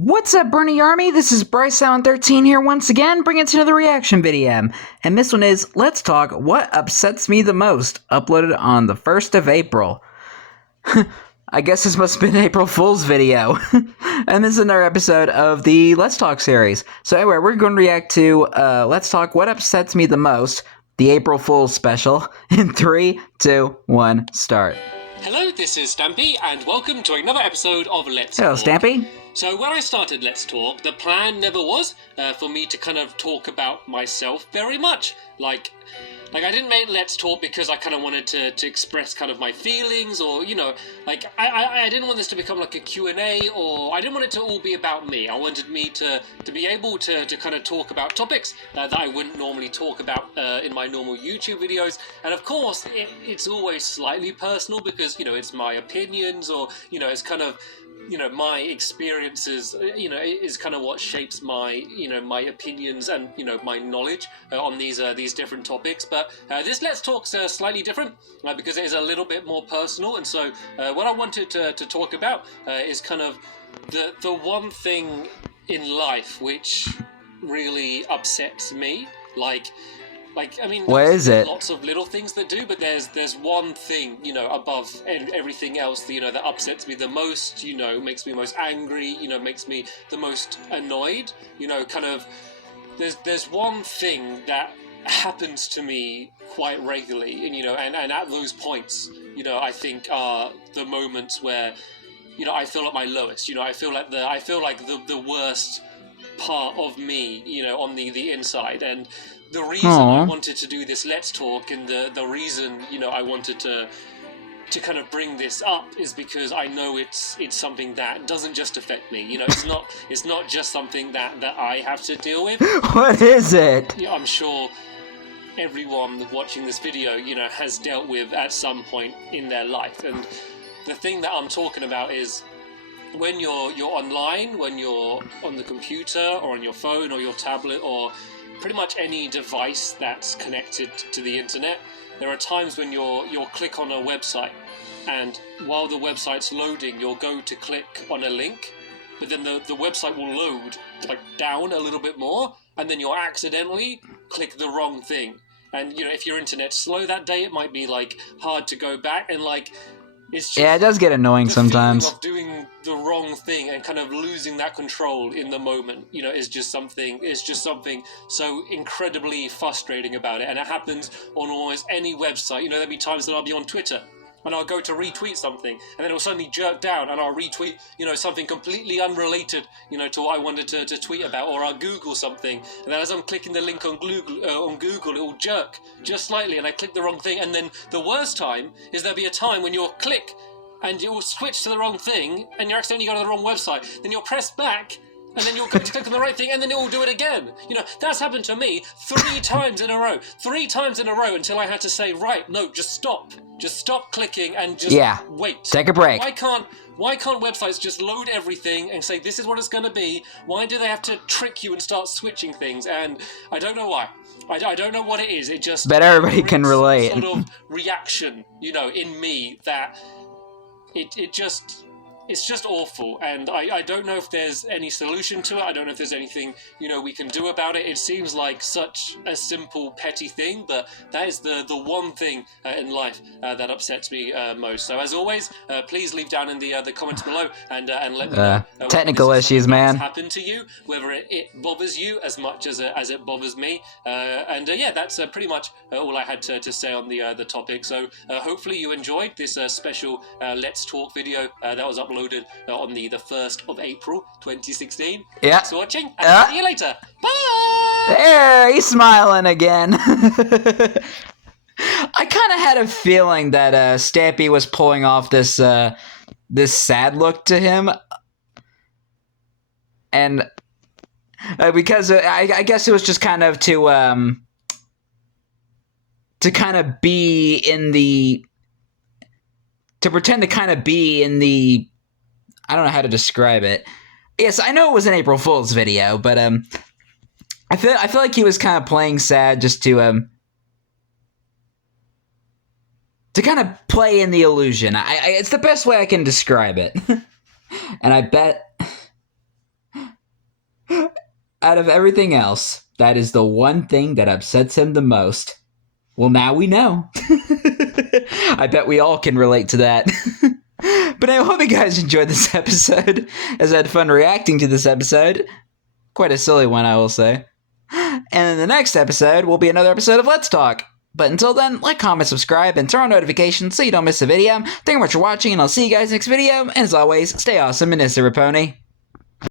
What's up, Bernie Army? This is BryceAllen13 here once again, bringing to another reaction video. And this one is, let's talk what upsets me the most, uploaded on the 1st of April. I guess this must have been April Fool's video. And this is another episode of the Let's Talk series. So anyway, we're going to react to Let's Talk What Upsets Me the Most, the April Fool's special, in 3, 2, 1, start. Hello, this is Stampy, and welcome to another episode of Let's Hello, Talk. Stampy. So when I started Let's Talk, the plan never was for me to kind of talk about myself very much. Like I didn't make Let's Talk because I kind of wanted to express kind of my feelings, or, you know, like, I didn't want this to become like a Q&A, or I didn't want it to all be about me. I wanted me to be able to kind of talk about topics that I wouldn't normally talk about in my normal YouTube videos. And of course, it's always slightly personal because, you know, it's my opinions, or, you know, it's kind of, you know, my experiences, you know, is kind of what shapes my, you know, my opinions and, you know, my knowledge on these different topics. But this Let's Talk's slightly different because it is a little bit more personal. And so what I wanted to talk about is kind of the one thing in life which really upsets me. I mean, What is it? Lots of little things that do, but there's one thing, you know, above everything else, you know, that upsets me the most, you know, makes me most angry, you know, makes me the most annoyed, you know, kind of, there's one thing that happens to me quite regularly, and, you know, and at those points, you know, I think are the moments where, you know, I feel at my lowest, you know, I feel like the worst part of me, you know, on the inside. And the reason I wanted to do this Let's Talk, and the reason, you know, I wanted to kind of bring this up is because I know it's something that doesn't just affect me. You know, it's not just something that I have to deal with. What is it? Yeah, I'm sure everyone watching this video, you know, has dealt with at some point in their life. And the thing that I'm talking about is when you're online, when you're on the computer or on your phone or your tablet or pretty much any device that's connected to the internet, there are times when you'll click on a website, and while the website's loading, you'll go to click on a link, but then the website will load like down a little bit more, and then you'll accidentally click the wrong thing. And, you know, if your internet's slow that day, it might be like hard to go back, and like, it's just, yeah, it does get annoying sometimes. Of doing the wrong thing and kind of losing that control in the moment, you know, is just something so incredibly frustrating about it. And it happens on almost any website. You know, there'll be times that I'll be on Twitter and I'll go to retweet something, and then it'll suddenly jerk down, and I'll retweet, you know, something completely unrelated, you know, to what I wanted to tweet about, or I'll Google something, and then as I'm clicking the link on Google, it will jerk just slightly, and I click the wrong thing. And then the worst time is there'll be a time when you'll click, and it will switch to the wrong thing, and you're accidentally going to the wrong website. Then you'll press back, and then you'll go to click on the right thing, and then it will do it again. You know, that's happened to me 3 times in a row. 3 times in a row until I had to say, right, no, just stop. Just stop clicking and just wait. Take a break. Why can't websites just load everything and say, this is what it's going to be? Why do they have to trick you and start switching things? And I don't know why. I don't know what it is. It just... But everybody can relate. Sort of reaction, you know, in me that it's just awful, and I don't know if there's any solution to it. I don't know if there's anything, you know, we can do about it. It seems like such a simple, petty thing, but that is the one thing in life that upsets me most. So as always, please leave down in the comments below and let me know technical issues, man. Happened to you, whether it bothers you as much as it bothers me. Yeah, that's pretty much all I had to say on the topic. So hopefully you enjoyed this special Let's Talk video that was uploaded on the 1st of April 2016. Yeah. Thanks for watching, and see you later. Bye! There, he's smiling again. I kind of had a feeling that Stampy was pulling off this this sad look to him, and because I guess it was just kind of to kind of be in the, to pretend to kind of be in the, I don't know how to describe it. Yes, I know it was an April Fool's video, but I feel like he was kind of playing sad just to kind of play in the illusion. It's the best way I can describe it. And I bet Out of everything else, that is the one thing that upsets him the most. Well, now we know. I bet we all can relate to that. But I hope you guys enjoyed this episode, as I had fun reacting to this episode. Quite a silly one, I will say. And in the next episode will be another episode of Let's Talk. But until then, like, comment, subscribe, and turn on notifications so you don't miss a video. Thank you much for watching, and I'll see you guys next video. And as always, stay awesome and Raponi.